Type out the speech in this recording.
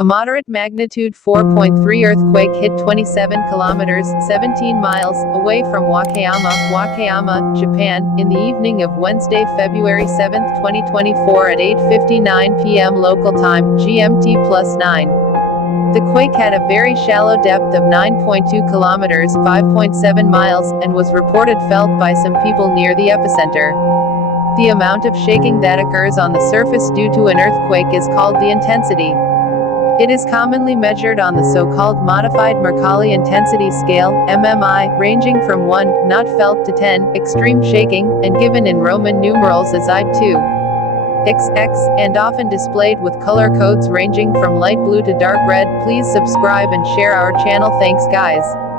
A moderate magnitude 4.3 earthquake hit 27 kilometers, 17 miles, away from Wakayama, Wakayama, Japan, in the evening of Wednesday, February 7, 2024 at 8:59 p.m. local time, GMT+9. The quake had a very shallow depth of 9.2 kilometers, 5.7 miles, and was reported felt by some people near the epicenter. The amount of shaking that occurs on the surface due to an earthquake is called the intensity. It is commonly measured on the so-called Modified Mercalli Intensity Scale, MMI, ranging from 1, not felt, to 10, extreme shaking, and given in Roman numerals as I2, XX, and often displayed with color codes ranging from light blue to dark red. Please subscribe and share our channel. Thanks guys.